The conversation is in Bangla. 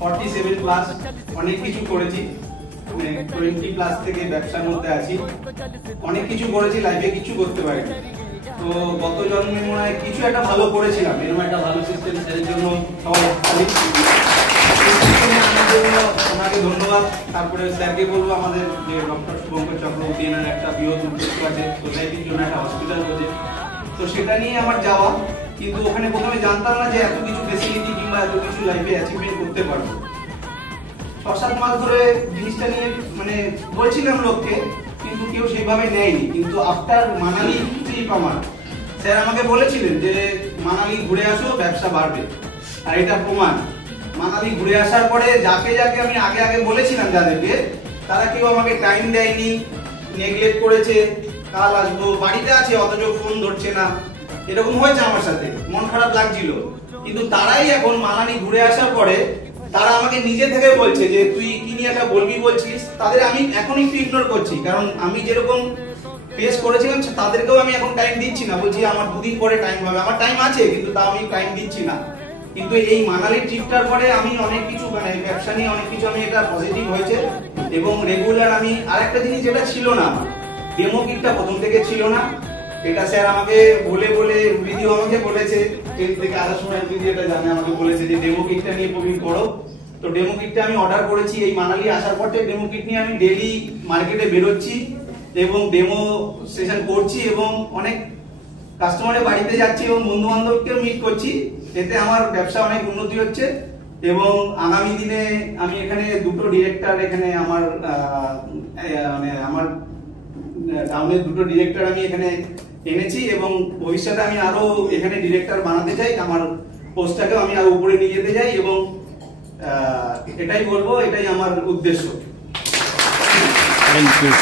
47 প্লাস অনেক কিছু করেছি, 20 প্লাস থেকে ব্যবসার মধ্যে আছি, অনেক কিছু করেছি, লাইফে কিছু করতে পারিনি। তো গত জন্মে মনে হয় কিছু একটা ভালো করেছিলাম, এরকম একটা ভালো সিস্টেম, এর জন্য সবাই ওনাকে ধন্যবাদ। তারপরে স্যারকে বলবো আমাদের যে ডক্টর শুভঙ্কর চক্রবর্তী, এনার একটা বৃহৎ উদ্যোগ আছে সোসাইটির জন্য একটা হসপিটাল করছে, তো সেটা নিয়ে আমার যাওয়া। কিন্তু ওখানে প্রথমে জানতাম না যে এত কিছু ফেসিলিটি কিংবা এত কিছু লাইফে অ্যাচিভমেন্ট করতে পারবো। 6-7 মাস ধরে জিনিসটা নিয়ে মানে বলছিলাম লোককে, কিন্তু কেউ সেইভাবে নেয়নি। কিন্তু আফটার মানালি ট্রিপ আমার স্যার আমাকে বলেছিলেন যে মানালি ঘুরে আসো, ব্যবসা বাড়বে। আর এটা প্রমাণ, মানালি ঘুরে আসার পরে যাকে যাকে আমি আগে আগে বলেছিলাম যাদেরকে, তারা কেউ আমাকে টাইম দেয়নি, নেগলেক্ট করেছে, কাল আসবো, বাড়িতে আছে অথচ ফোন ধরছে না, এরকম হয়েছে আমার সাথে, মন খারাপ লাগছিল। কিন্তু তারাই এখন মানালি ঘুরে আসার পরে তারা আমাকে নিজে থেকে বলছে যে তুই কি নিয়ে একটা বলবি বলছিস। তাদের আমি এখন একটু ইগনোর করছি, কারণ আমি যেরকম ফেস করেছিলাম তাদেরকেও আমি এখন টাইম দিচ্ছি না, বলছি আমার 2 দিন পরে টাইম হবে। আমার টাইম আছে কিন্তু তাও আমি টাইম দিচ্ছি না। কিন্তু এই মানালি ট্রিপটার পরে আমি অনেক কিছু মানে ব্যবসা নিয়ে অনেক কিছু আমি এটা পজিটিভ হয়েছে। এবং রেগুলার আমি আরেকটা জিনিস যেটা ছিল না, আমার ডেমো কিটটা প্রথম থেকে ছিল না। এটা স্যার আমাকে বলে বলে ভিডিও আমাকে বলেছে, ট্রেন থেকে আসার সময় দিদি এটা জানে, আমাকে বলেছে যে ডেমো কিটটা নিয়ে প্রবীণ করো। তো ডেমো কিটটা আমি অর্ডার করেছি। এই মানালি আসার পর থেকে ডেমো কিট নিয়ে আমি ডেইলি মার্কেটে বেরোচ্ছি এবং ডেমো সেশন করছি এবং অনেক কাস্টমারের বাড়িতে যাচ্ছি এবং বন্ধু বান্ধবকেও মিট করছি। এতে আমার ব্যবসা অনেক উন্নতি হচ্ছে এবং আগামী দিনে আমি এখানে 2টো ডিরেক্টর, এখানে আমার মানে আমার টাউনের 2টো ডিরেক্টর আমি এখানে এনেছি এবং ভবিষ্যতে আমি আরো এখানে ডিরেক্টর বানাতে চাই, আমার পোস্টটাকেও আমি আরো উপরে নিয়ে যেতে চাই এবং এটাই বলবো, এটাই আমার উদ্দেশ্য। Thank you.